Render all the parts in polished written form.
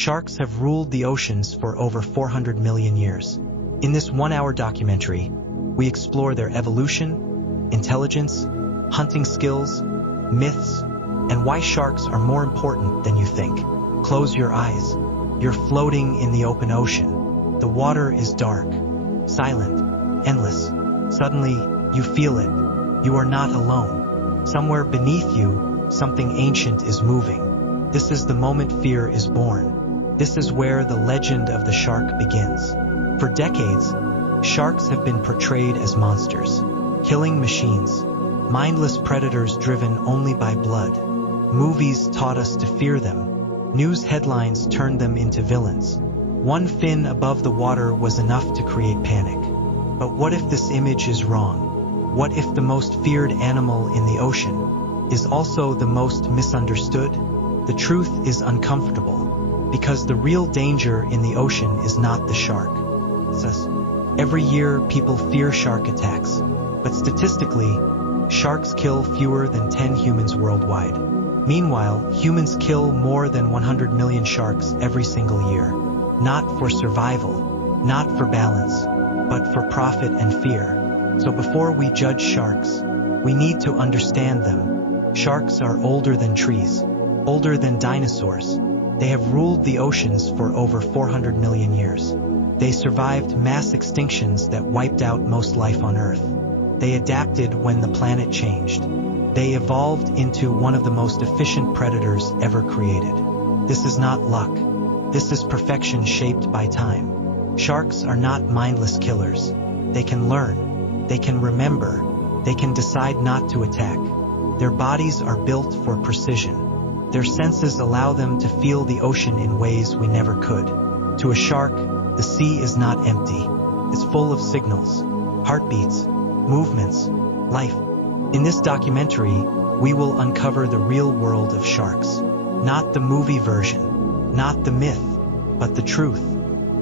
Sharks have ruled the oceans for over 400 million years. In this one-hour documentary, we explore their evolution, intelligence, hunting skills, myths, and why sharks are more important than you think. Close your eyes. You're floating in the open ocean. The water is dark, silent, endless. Suddenly, you feel it. You are not alone. Somewhere beneath you, something ancient is moving. This is the moment fear is born. This is where the legend of the shark begins. For decades, sharks have been portrayed as monsters, killing machines, mindless predators driven only by blood. Movies taught us to fear them. News headlines turned them into villains. One fin above the water was enough to create panic. But what if this image is wrong? What if the most feared animal in the ocean is also the most misunderstood? The truth is uncomfortable, because the real danger in the ocean is not the shark. Every year, people fear shark attacks, but statistically, sharks kill fewer than 10 humans worldwide. Meanwhile, humans kill more than 100 million sharks every single year. Not for survival, not for balance, but for profit and fear. So before we judge sharks, we need to understand them. Sharks are older than trees, older than dinosaurs. They have ruled the oceans for over 400 million years. They survived mass extinctions that wiped out most life on Earth. They adapted when the planet changed. They evolved into one of the most efficient predators ever created. This is not luck. This is perfection shaped by time. Sharks are not mindless killers. They can learn. They can remember. They can decide not to attack. Their bodies are built for precision. Their senses allow them to feel the ocean in ways we never could. To a shark, the sea is not empty. It's full of signals, heartbeats, movements, life. In this documentary, we will uncover the real world of sharks. Not the movie version, not the myth, but the truth.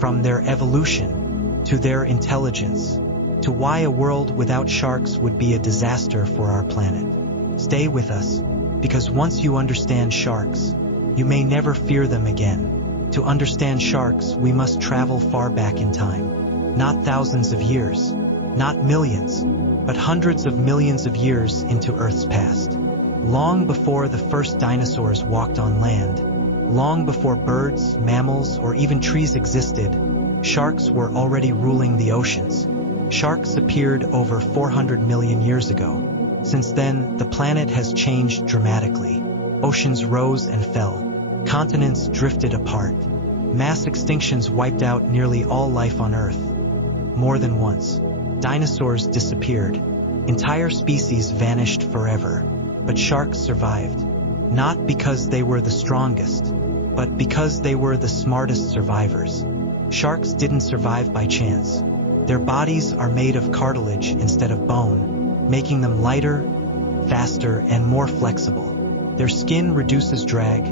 From their evolution, to their intelligence, to why a world without sharks would be a disaster for our planet. Stay with us, because once you understand sharks, you may never fear them again. To understand sharks, we must travel far back in time. Not thousands of years, not millions, but hundreds of millions of years into Earth's past. Long before the first dinosaurs walked on land, long before birds, mammals, or even trees existed, sharks were already ruling the oceans. Sharks appeared over 400 million years ago. Since then, the planet has changed dramatically. Oceans rose and fell. Continents drifted apart. Mass extinctions wiped out nearly all life on Earth. More than once, dinosaurs disappeared. Entire species vanished forever. But sharks survived. Not because they were the strongest, but because they were the smartest survivors. Sharks didn't survive by chance. Their bodies are made of cartilage instead of bone, making them lighter, faster, and more flexible. Their skin reduces drag,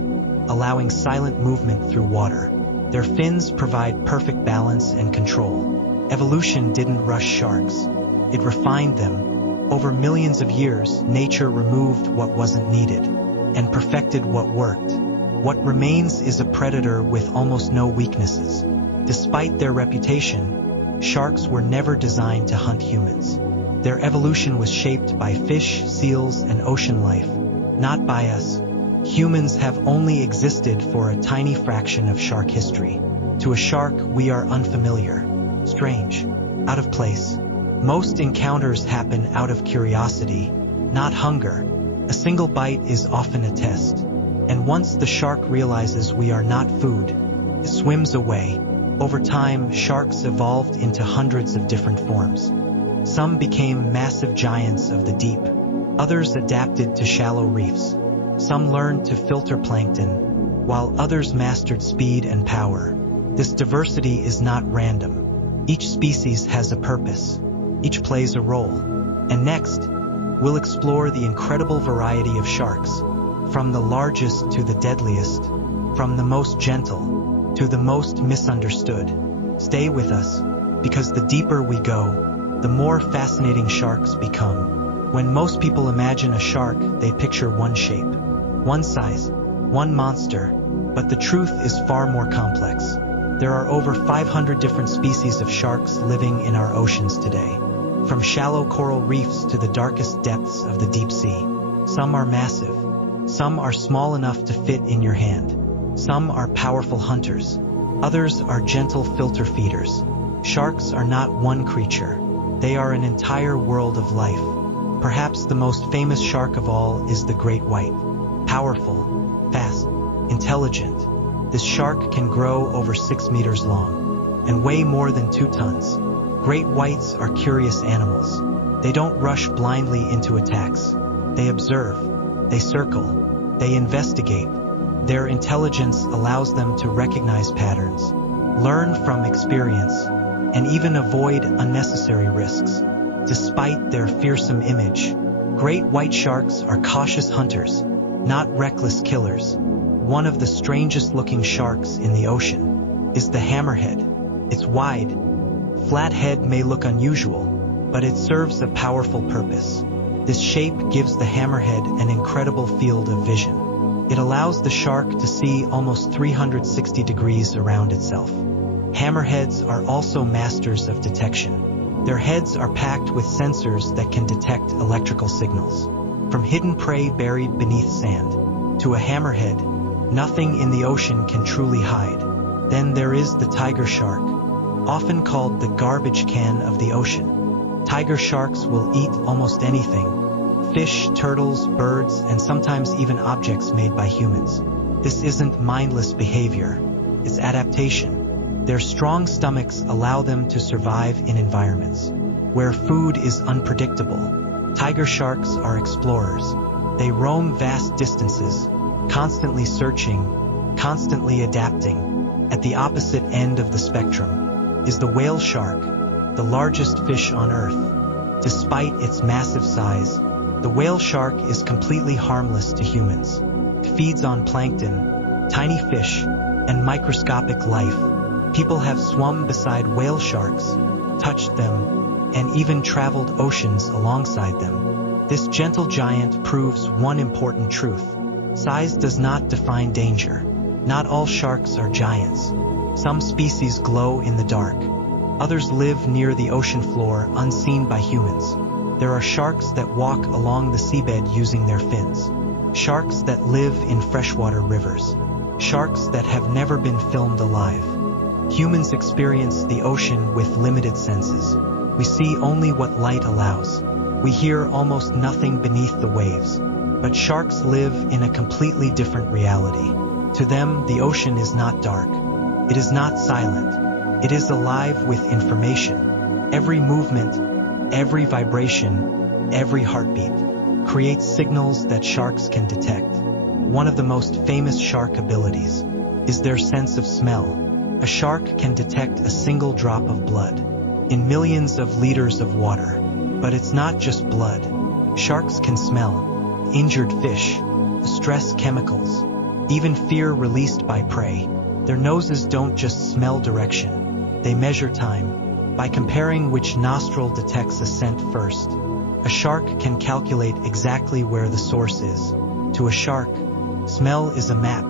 allowing silent movement through water. Their fins provide perfect balance and control. Evolution didn't rush sharks. It refined them. Over millions of years, nature removed what wasn't needed and perfected what worked. What remains is a predator with almost no weaknesses. Despite their reputation, sharks were never designed to hunt humans. Their evolution was shaped by fish, seals, and ocean life, not by us. Humans have only existed for a tiny fraction of shark history. To a shark, we are unfamiliar, strange, out of place. Most encounters happen out of curiosity, not hunger. A single bite is often a test. And once the shark realizes we are not food, it swims away. Over time, sharks evolved into hundreds of different forms. Some became massive giants of the deep. Others adapted to shallow reefs. Some learned to filter plankton, while others mastered speed and power. This diversity is not random. Each species has a purpose. Each plays a role. And next, we'll explore the incredible variety of sharks, from the largest to the deadliest, from the most gentle to the most misunderstood. Stay with us, because the deeper we go, the more fascinating sharks become. When most people imagine a shark, they picture one shape, one size, one monster, but the truth is far more complex. There are over 500 different species of sharks living in our oceans today. From shallow coral reefs to the darkest depths of the deep sea. Some are massive. Some are small enough to fit in your hand. Some are powerful hunters. Others are gentle filter feeders. Sharks are not one creature. They are an entire world of life. Perhaps the most famous shark of all is the great white. Powerful, fast, intelligent. This shark can grow over 6 meters long and weigh more than 2 tons. Great whites are curious animals. They don't rush blindly into attacks. They observe, they circle, they investigate. Their intelligence allows them to recognize patterns, learn from experience, and even avoid unnecessary risks. Despite their fearsome image, great white sharks are cautious hunters, not reckless killers. One of the strangest looking sharks in the ocean is the hammerhead. Its wide, flat head may look unusual, but it serves a powerful purpose. This shape gives the hammerhead an incredible field of vision. It allows the shark to see almost 360 degrees around itself. Hammerheads are also masters of detection. Their heads are packed with sensors that can detect electrical signals. From hidden prey buried beneath sand to a hammerhead, nothing in the ocean can truly hide. Then there is the tiger shark, often called the garbage can of the ocean. Tiger sharks will eat almost anything: fish, turtles, birds, and sometimes even objects made by humans. This isn't mindless behavior, it's adaptation. Their strong stomachs allow them to survive in environments where food is unpredictable. Tiger sharks are explorers. They roam vast distances, constantly searching, constantly adapting. At the opposite end of the spectrum is the whale shark, the largest fish on Earth. Despite its massive size, the whale shark is completely harmless to humans. It feeds on plankton, tiny fish, and microscopic life. People have swum beside whale sharks, touched them, and even traveled oceans alongside them. This gentle giant proves one important truth: size does not define danger. Not all sharks are giants. Some species glow in the dark. Others live near the ocean floor unseen by humans. There are sharks that walk along the seabed using their fins. Sharks that live in freshwater rivers. Sharks that have never been filmed alive. Humans experience the ocean with limited senses. We see only what light allows. We hear almost nothing beneath the waves. But sharks live in a completely different reality. To them, the ocean is not dark. It is not silent. It is alive with information. Every movement, every vibration, every heartbeat creates signals that sharks can detect. One of the most famous shark abilities is their sense of smell. A shark can detect a single drop of blood in millions of liters of water. But it's not just blood. Sharks can smell injured fish, stress chemicals, even fear released by prey. Their noses don't just smell direction, they measure time. By comparing which nostril detects a scent first, a shark can calculate exactly where the source is. To a shark, smell is a map.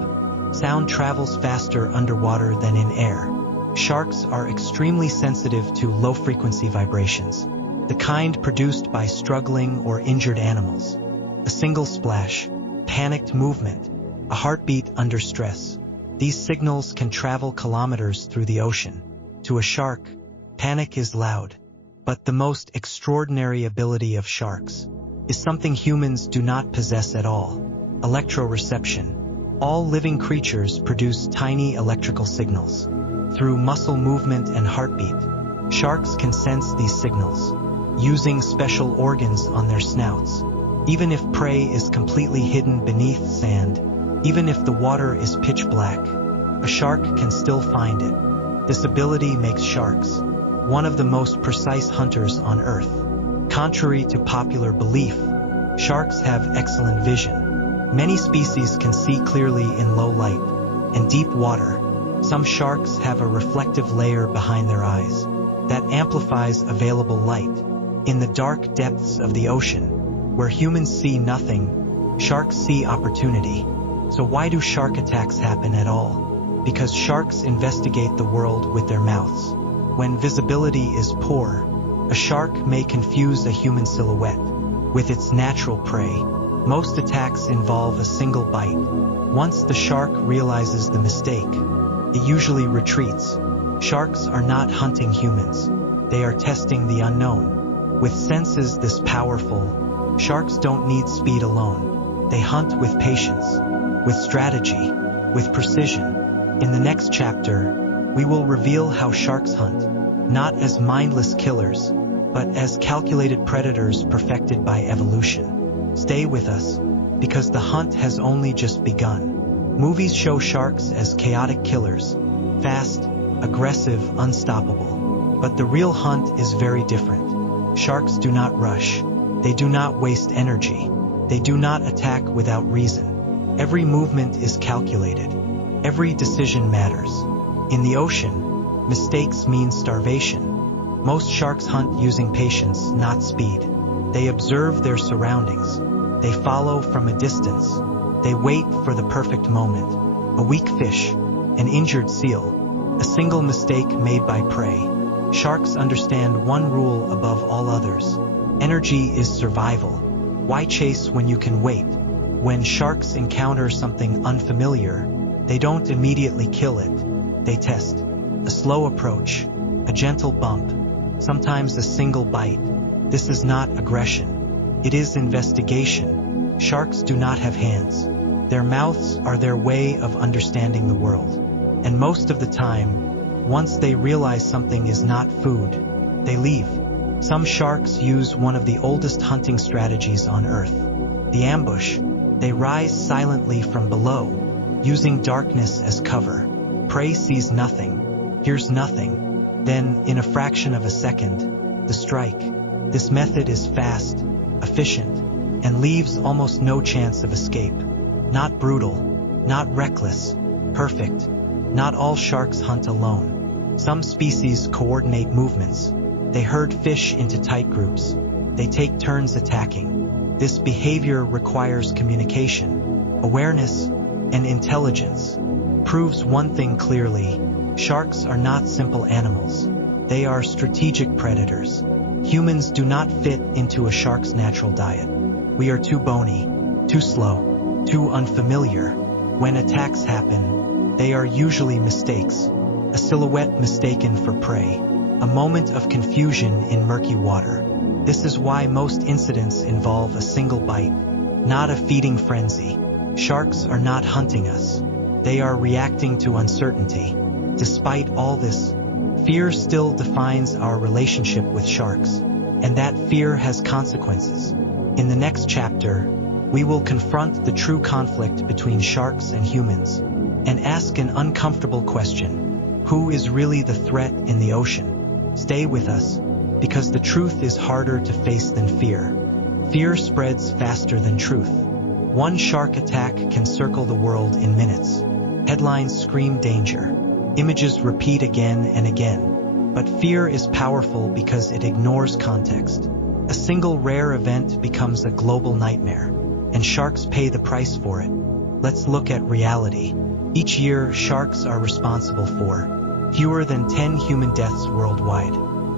Sound travels faster underwater than in air. Sharks are extremely sensitive to low-frequency vibrations, the kind produced by struggling or injured animals. A single splash, panicked movement, a heartbeat under stress. These signals can travel kilometers through the ocean. To a shark, panic is loud. But the most extraordinary ability of sharks is something humans do not possess at all: electroreception. All living creatures produce tiny electrical signals. Through muscle movement and heartbeat, sharks can sense these signals, using special organs on their snouts. Even if prey is completely hidden beneath sand, even if the water is pitch black, a shark can still find it. This ability makes sharks one of the most precise hunters on Earth. Contrary to popular belief, sharks have excellent vision. Many species can see clearly in low light and deep water. Some sharks have a reflective layer behind their eyes that amplifies available light. In the dark depths of the ocean, where humans see nothing, sharks see opportunity. So why do shark attacks happen at all? Because sharks investigate the world with their mouths. When visibility is poor, a shark may confuse a human silhouette with its natural prey. Most attacks involve a single bite. Once the shark realizes the mistake, it usually retreats. Sharks are not hunting humans. They are testing the unknown. With senses this powerful, sharks don't need speed alone. They hunt with patience, with strategy, with precision. In the next chapter, we will reveal how sharks hunt, not as mindless killers, but as calculated predators perfected by evolution. Stay with us, because the hunt has only just begun. Movies show sharks as chaotic killers, fast, aggressive, unstoppable. But the real hunt is very different. Sharks do not rush. They do not waste energy. They do not attack without reason. Every movement is calculated. Every decision matters. In the ocean, mistakes mean starvation. Most sharks hunt using patience, not speed. They observe their surroundings. They follow from a distance. They wait for the perfect moment. A weak fish, an injured seal, a single mistake made by prey. Sharks understand one rule above all others. Energy is survival. Why chase when you can wait? When sharks encounter something unfamiliar, they don't immediately kill it. They test. A slow approach, a gentle bump, sometimes a single bite. This is not aggression. It is investigation. Sharks do not have hands. Their mouths are their way of understanding the world. And most of the time, once they realize something is not food, they leave. Some sharks use one of the oldest hunting strategies on Earth, the ambush. They rise silently from below, using darkness as cover. Prey sees nothing, hears nothing. Then, in a fraction of a second, the strike. This method is fast, efficient, and leaves almost no chance of escape. Not brutal, not reckless, perfect. Not all sharks hunt alone. Some species coordinate movements. They herd fish into tight groups. They take turns attacking. This behavior requires communication, awareness, and intelligence. Proves one thing clearly: sharks are not simple animals. They are strategic predators. Humans do not fit into a shark's natural diet. We are too bony, too slow, too unfamiliar. When attacks happen, they are usually mistakes. A silhouette mistaken for prey. A moment of confusion in murky water. This is why most incidents involve a single bite, not a feeding frenzy. Sharks are not hunting us. They are reacting to uncertainty. Despite all this, fear still defines our relationship with sharks, and that fear has consequences. In the next chapter, we will confront the true conflict between sharks and humans, and ask an uncomfortable question: who is really the threat in the ocean? Stay with us, because the truth is harder to face than fear. Fear spreads faster than truth. One shark attack can circle the world in minutes. Headlines scream danger. Images repeat again and again. But fear is powerful because it ignores context. A single rare event becomes a global nightmare, and sharks pay the price for it. Let's look at reality. Each year, sharks are responsible for fewer than 10 human deaths worldwide.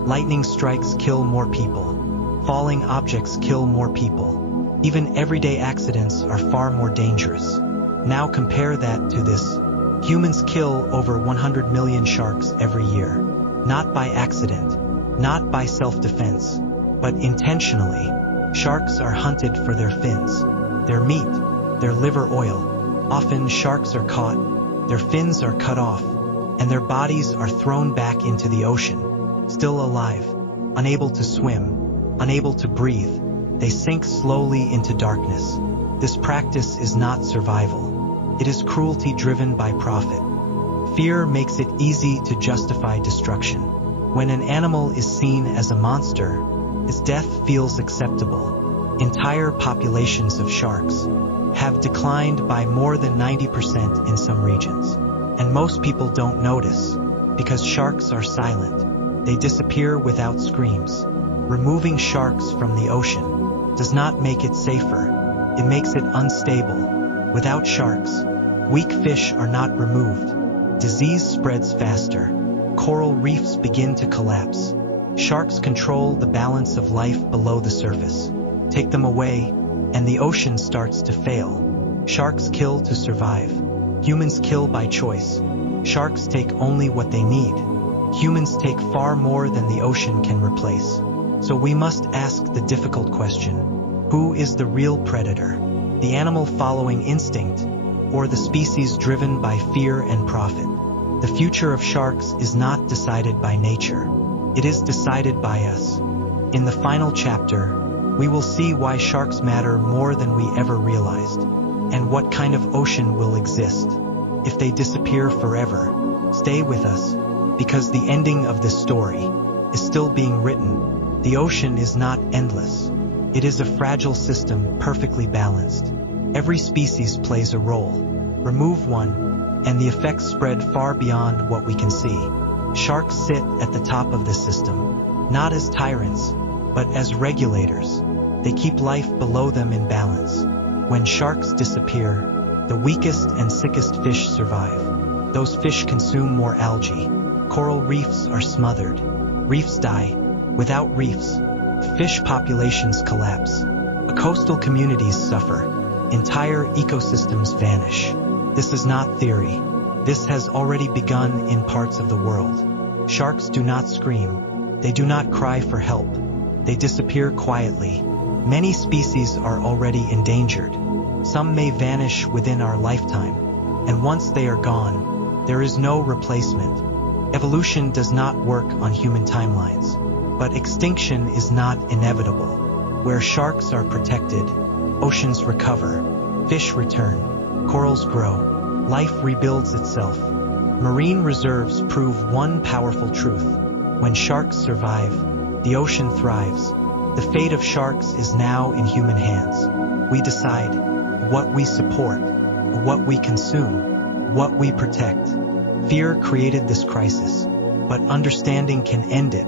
Lightning strikes kill more people. Falling objects kill more people. Even everyday accidents are far more dangerous. Now compare that to this. Humans kill over 100 million sharks every year. Not by accident, not by self-defense, but intentionally. Sharks are hunted for their fins, their meat, their liver oil. Often sharks are caught, their fins are cut off, and their bodies are thrown back into the ocean. Still alive, unable to swim, unable to breathe, they sink slowly into darkness. This practice is not survival. It is cruelty driven by profit. Fear makes it easy to justify destruction. When an animal is seen as a monster, its death feels acceptable. Entire populations of sharks have declined by more than 90% in some regions. And most people don't notice, because sharks are silent. They disappear without screams. Removing sharks from the ocean does not make it safer. It makes it unstable. Without sharks, weak fish are not removed. Disease spreads faster. Coral reefs begin to collapse. Sharks control the balance of life below the surface. Take them away, and the ocean starts to fail. Sharks kill to survive. Humans kill by choice. Sharks take only what they need. Humans take far more than the ocean can replace. So we must ask the difficult question: who is the real predator? The animal following instinct, or the species driven by fear and profit? The future of sharks is not decided by nature. It is decided by us. In the final chapter, we will see why sharks matter more than we ever realized, and what kind of ocean will exist if they disappear forever. Stay with us, because the ending of this story is still being written. The ocean is not endless. It is a fragile system, perfectly balanced. Every species plays a role. Remove one, and the effects spread far beyond what we can see. Sharks sit at the top of this system, not as tyrants, but as regulators. They keep life below them in balance. When sharks disappear, the weakest and sickest fish survive. Those fish consume more algae. Coral reefs are smothered. Reefs die. Without reefs, fish populations collapse. Coastal communities suffer. Entire ecosystems vanish. This is not theory. This has already begun in parts of the world. Sharks do not scream. They do not cry for help. They disappear quietly. Many species are already endangered. Some may vanish within our lifetime, and once they are gone, there is no replacement. Evolution does not work on human timelines, but extinction is not inevitable. Where sharks are protected, oceans recover, fish return, corals grow, life rebuilds itself. Marine reserves prove one powerful truth: when sharks survive, the ocean thrives. The fate of sharks is now in human hands. We decide what we support, what we consume, what we protect. Fear created this crisis, but understanding can end it.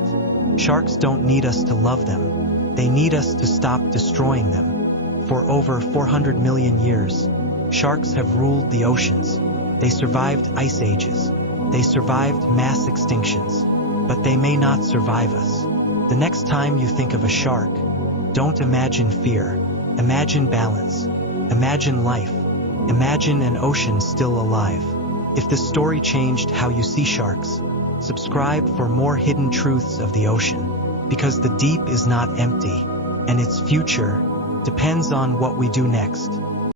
Sharks don't need us to love them. They need us to stop destroying them. For over 400 million years, sharks have ruled the oceans. They survived ice ages. They survived mass extinctions, but they may not survive us. The next time you think of a shark, don't imagine fear. Imagine balance. Imagine life. Imagine an ocean still alive. If this story changed how you see sharks, subscribe for more hidden truths of the ocean, because the deep is not empty, and its future depends on what we do next.